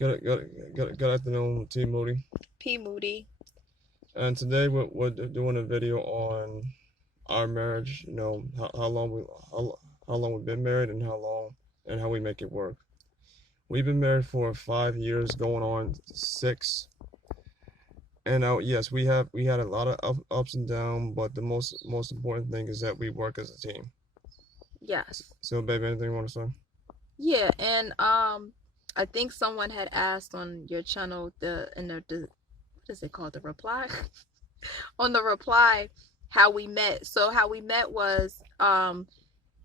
Good afternoon, T Moody. P. Moody. And today we're doing a video on our marriage. You know how long we've been married and how we make it work. We've been married for 5 years, going on 6. And yes, we had a lot of ups and downs, but the most important thing is that we work as a team. Yes. So, baby, anything you want to say? Yeah, and I think someone had asked on your channel the what is it called? The reply? On the reply how we met. So how we met was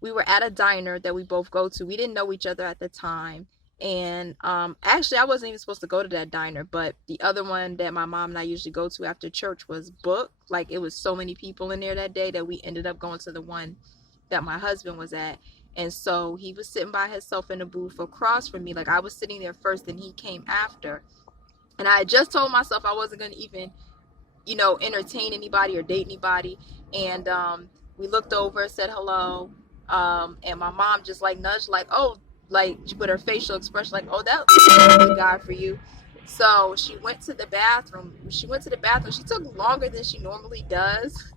we were at a diner that we both go to. We didn't know each other at the time. And actually I wasn't even supposed to go to that diner, but the other one that my mom and I usually go to after church was booked. Like it was so many people in there that day that we ended up going to the one that my husband was at. And so he was sitting by himself in the booth across from me. Like I was sitting there first and he came after. And I had just told myself I wasn't going to even, entertain anybody or date anybody. And we looked over, said hello. And my mom just like nudged, like, oh, like she put her facial expression, like, oh, that's a good guy for you. So she went to the bathroom. She took longer than she normally does.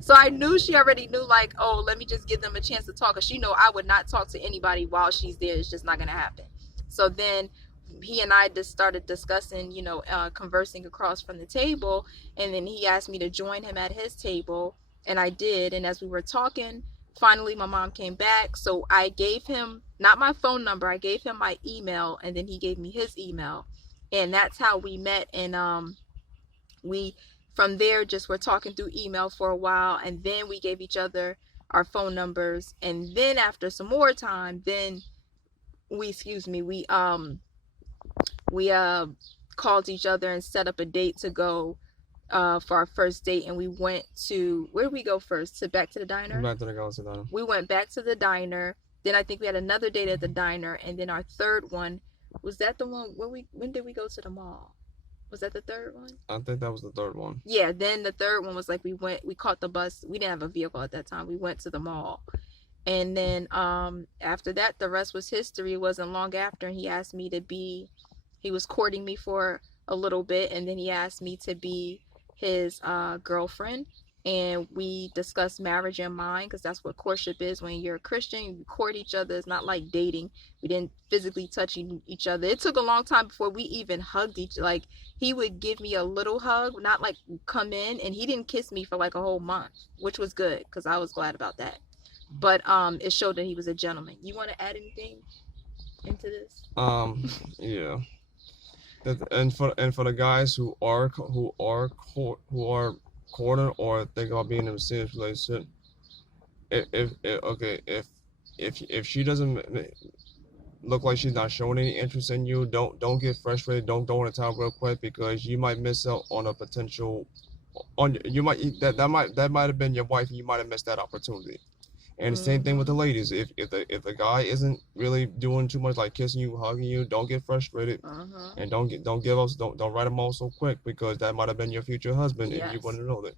So I knew she already knew, like, oh, let me just give them a chance to talk. Because she know I would not talk to anybody while she's there. It's just not going to happen. So then he and I just started discussing, conversing across from the table. And then he asked me to join him at his table. And I did. And as we were talking, finally my mom came back. So I gave him, not my phone number, I gave him my email. And then he gave me his email. And that's how we met. And we from there just were talking through email for a while, and then we gave each other our phone numbers. And then after some more time, then we called each other and set up a date to go for our first date. And we went to, where did we go first? Back to the diner. Back to the Galaxy Diner. We went back to the diner. Then I think we had another date at the diner, and then our third one was that the one where when did we go to the mall? Was that the third one? I think that was the third one. Yeah, then the third one was like we caught the bus. We didn't have a vehicle at that time. We went to the mall. And then after that, the rest was history. It wasn't long after, and he was courting me for a little bit, and then he asked me to be his girlfriend. And we discussed marriage in mind, because that's what courtship is. When you're a Christian, you court each other. It's not like dating. We didn't physically touch each other. It took a long time before we even hugged like he would give me a little hug, not like come in, and he didn't kiss me for like a whole month, which was good because I was glad about that. But it showed that he was a gentleman. You want to add anything into this? Yeah. And for the guys who are courting or think about being in a serious relationship, if she doesn't look like she's not showing any interest in you, don't get frustrated. Don't go in the towel real quick, because you might miss out on a potential. That might have been your wife, and you might have missed that opportunity. And the same thing with the ladies. If the guy isn't really doing too much, like kissing you, hugging you, don't get frustrated, and don't give up. Don't write them off so quick, because that might have been your future husband, and you wouldn't know that.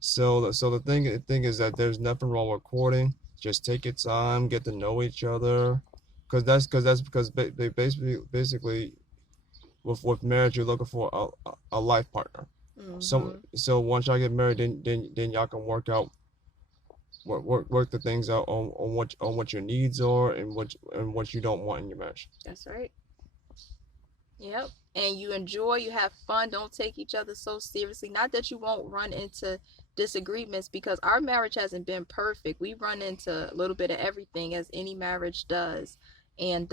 So the thing is that there's nothing wrong with courting. Just take your time, get to know each other, because basically with marriage, you're looking for a life partner. So once y'all get married, then y'all can work the things out on what your needs are, and what you don't want in your marriage. That's right. Yep. And you have fun. Don't take each other so seriously. Not that you won't run into disagreements, because our marriage hasn't been perfect. We run into a little bit of everything, as any marriage does. And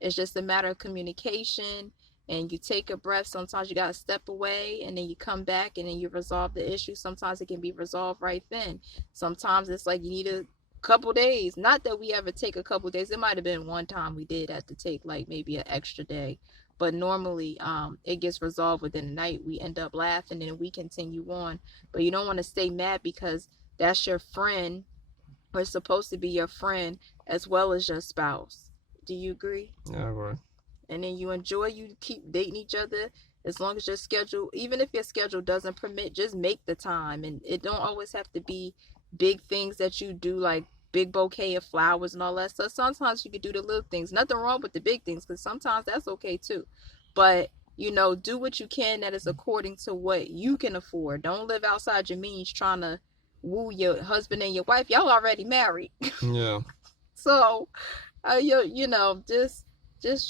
it's just a matter of communication, and you take a breath. Sometimes you got to step away, and then you come back, and then you resolve the issue. Sometimes it can be resolved right then. Sometimes it's like you need a couple days. Not that we ever take a couple days. It might have been one time we did have to take like maybe an extra day, but normally it gets resolved within the night. We end up laughing, and we continue on. But you don't want to stay mad, because that's your friend, or it's supposed to be your friend, as well as your spouse. Do you agree? Yeah, I agree. And then you keep dating each other, as long as your schedule, even if your schedule doesn't permit, just make the time. And it don't always have to be big things that you do, like big bouquet of flowers and all that stuff. Sometimes you could do the little things. Nothing wrong with the big things, because sometimes that's okay too. But, you know, do what you can that is according to what you can afford. Don't live outside your means trying to woo your husband and your wife. Y'all already married. Yeah. So, you know, just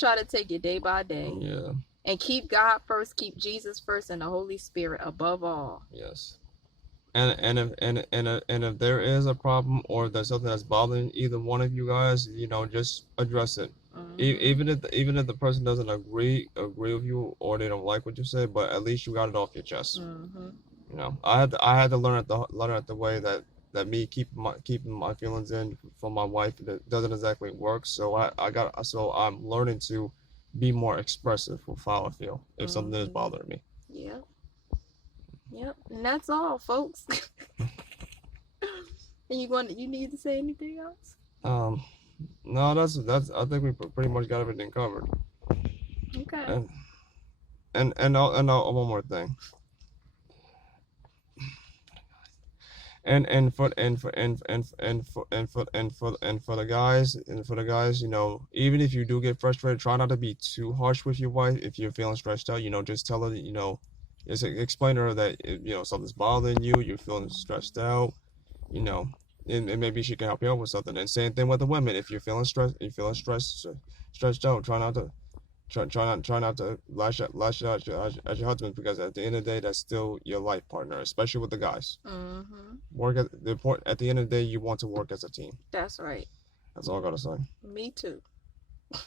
try to take it day by day. Yeah. And keep God first, keep Jesus first, and the Holy Spirit above all. Yes. And if there is a problem, or if there's something that's bothering either one of you guys, you know, just address it. Even if the person doesn't agree with you, or they don't like what you say, but at least you got it off your chest. You know, I had to learn at the way that me keeping my feelings in for my wife, that doesn't exactly work. So I'm learning to be more expressive with how I feel if something is bothering me. Yeah. Yep, and that's all, folks. And you need to say anything else? No, that's I think we pretty much got everything covered. Okay. And one more thing. And for the guys, you know, even if you do get frustrated, try not to be too harsh with your wife. If you're feeling stressed out, you know, just tell her, you know, just explain to her that, you know, something's bothering you, you're feeling stressed out, you know, and maybe she can help you out with something. And same thing with the women. If you're feeling stressed, stretched out, try not to lash out at your husband, because at the end of the day, that's still your life partner, especially with the guys. At the end of the day, you want to work as a team. That's right. That's all I gotta say. Me too. All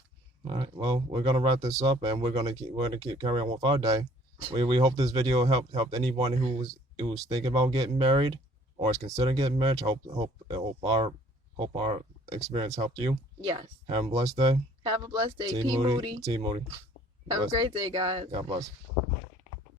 right. Well, we're gonna wrap this up, and we're gonna keep carrying on with our day. We hope this video helped anyone who's thinking about getting married or is considering getting married. Hope our experience helped you. Yes. Have a blessed day. Have a blessed day. Team Moody. Have a great day, guys. God bless.